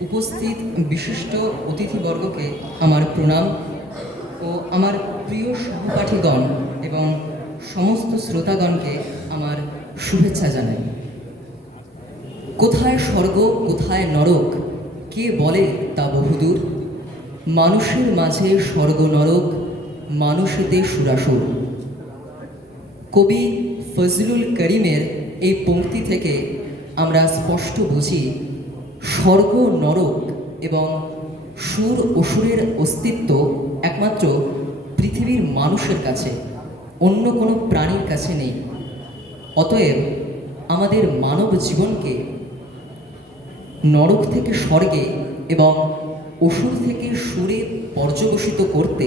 উপস্থিত বিশিষ্ট অতিথিবর্গকে আমার প্রণাম ও আমার প্রিয় সহপাঠীগণ এবং সমস্ত শ্রোতাগণকে আমার শুভেচ্ছা জানাই। কোথায় স্বর্গ, কোথায় নরক, কে বলে তা বহুদূর? মানুষের মাঝে স্বর্গ নরক, মানুষেতে সুরাসুর। কবি ফজলুল করিমের এই পংক্তি থেকে আমরা স্পষ্ট বুঝি স্বর্গ নরক এবং সুর অসুরের অস্তিত্ব একমাত্র পৃথিবীর মানুষের কাছে, অন্য কোনো প্রাণীর কাছে নেই। অতএব আমাদের মানব জীবনকে নরক থেকে স্বর্গে এবং অসুর থেকে সুরে পর্যবসিত করতে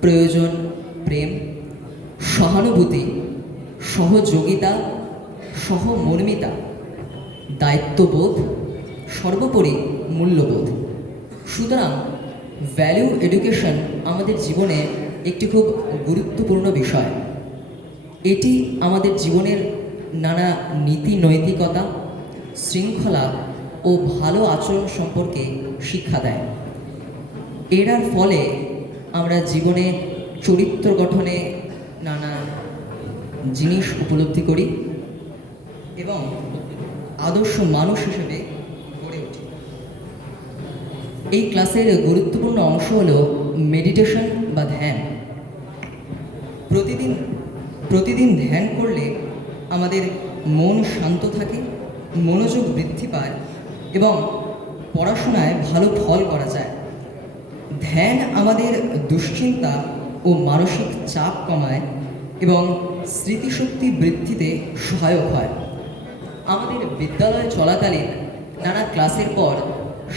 প্রয়োজন প্রেম, সহানুভূতি, সহযোগিতা, সহমর্মিতা, দায়িত্ববোধ সর্বোপরি মূল্যবোধ। সুতরাং ভ্যালু এডুকেশন আমাদের জীবনে একটি খুব গুরুত্বপূর্ণ বিষয়। এটি আমাদের জীবনের নানা নীতি নৈতিকতা, শৃঙ্খলা ও ভালো আচরণ সম্পর্কে শিক্ষা দেয়। এরার ফলে আমরা জীবনে চরিত্র গঠনে নানা জিনিস উপলব্ধি করি এবং আদর্শ মানুষ হিসেবে এই ক্লাসের গুরুত্বপূর্ণ অংশ হল মেডিটেশন বা ধ্যান। প্রতিদিন প্রতিদিন ধ্যান করলে আমাদের মন শান্ত থাকে, মনোযোগ বৃদ্ধি পায় এবং পড়াশোনায় ভালো ফল করা যায়। ধ্যান আমাদের দুশ্চিন্তা ও মানসিক চাপ কমায় এবং স্মৃতিশক্তি বৃদ্ধিতে সহায়ক হয়। আমাদের বিদ্যালয় চলাকালীন নানা ক্লাসের পর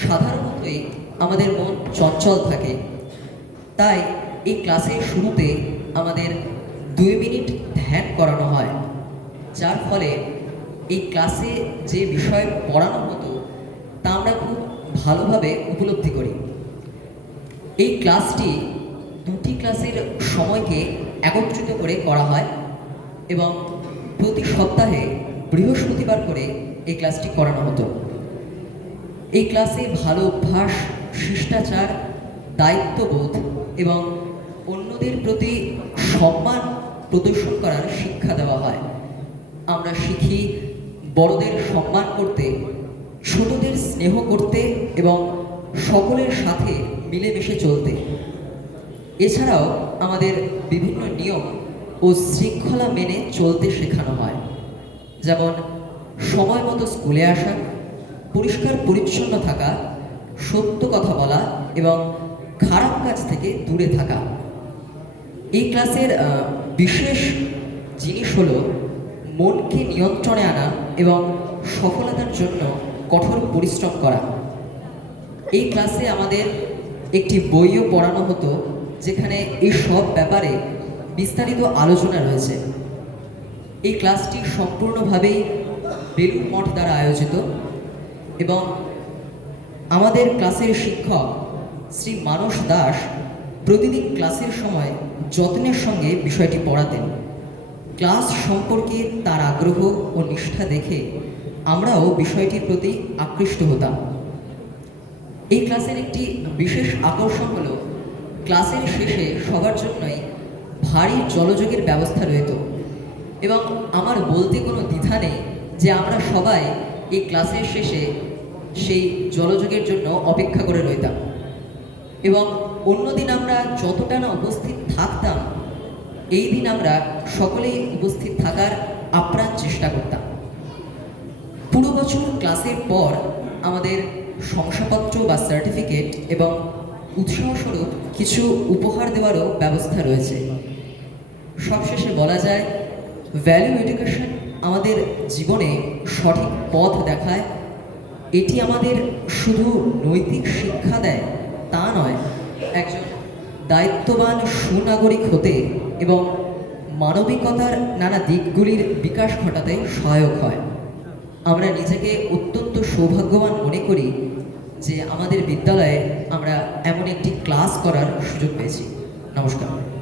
সাধারণতই আমাদের মন চঞ্চল থাকে। তাই এই ক্লাসের শুরুতে আমাদের দুই মিনিট ধ্যান করানো হয়, যার ফলে এই ক্লাসে যে বিষয় পড়ানো হতো তা আমরা খুব ভালোভাবে উপলব্ধি করি। এই ক্লাসটি দুটি ক্লাসের সময়কে একত্রিত করে করা হয় এবং প্রতি সপ্তাহে বৃহস্পতিবার করে এই ক্লাসটি করানো হতো। এই ক্লাসে ভালো অভ্যাস, শিষ্টাচার, দায়িত্ববোধ এবং অন্যদের প্রতি সম্মান প্রদর্শন করার শিক্ষা দেওয়া হয়। আমরা শিখি বড়দের সম্মান করতে, ছোটদের স্নেহ করতে এবং সকলের সাথে মিলেমিশে চলতে। এছাড়াও আমাদের বিভিন্ন নিয়ম ও শৃঙ্খলা মেনে চলতে শেখানো হয়। যেমন, সময় মতো স্কুলে আসা পরিষ্কার পরিচ্ছন্ন থাকা, সত্য কথা বলা এবং খারাপ কাজ থেকে দূরে থাকা। এই ক্লাসের বিশেষ জিনিস হলো মনকে নিয়ন্ত্রণে আনা এবং সফলতার জন্য কঠোর পরিশ্রম করা। এই ক্লাসে আমাদের একটি বইও পড়ানো হতো, যেখানে এই সব ব্যাপারে বিস্তারিত আলোচনা রয়েছে। এই ক্লাসটি সম্পূর্ণভাবেই বেলুর মঠ দ্বারা আয়োজিত। এবং আমাদের ক্লাসের শিক্ষক শ্রী মানস দাস প্রতিদিন ক্লাসের সময় যত্নের সঙ্গে বিষয়টি পড়াতেন। ক্লাস সম্পর্কে তার আগ্রহ ও নিষ্ঠা দেখে আমরাও বিষয়টির প্রতি আকৃষ্ট হতাম। এই ক্লাসের একটি বিশেষ আকর্ষণ হলো, ক্লাসের শেষে সবার জন্যই ভারী জলযোগের ব্যবস্থা রইত এবং আমার বলতে কোনো দ্বিধা নেই যে আমরা সবাই এই ক্লাসের শেষে সেই জলযোগের জন্য অপেক্ষা করে রইতাম। এবং অন্যদিন আমরা যতটা না উপস্থিত থাকতাম, এই দিন আমরা সকলেই উপস্থিত থাকার আপ্রাণ চেষ্টা করতাম। পুরো বছর ক্লাসের পর আমাদের শংসাপত্র বা সার্টিফিকেট এবং উৎসাহস্বরূপ কিছু উপহার দেওয়ারও ব্যবস্থা রয়েছে। সবশেষে বলা যায় ভ্যালু এডুকেশন আমাদের জীবনে সঠিক পথ দেখায় এটি আমাদের শুধু নৈতিক শিক্ষা দেয়, তা নয়, একজন দায়িত্ববান সুনাগরিক হতে এবং মানবিকতার নানা দিকগুলির বিকাশ ঘটাতে সহায়ক হয়। আমরা নিজেকে অত্যন্ত সৌভাগ্যবান মনে করি যে আমাদের বিদ্যালয়ে আমরা এমন একটি ক্লাস করার সুযোগ পেয়েছি। নমস্কার।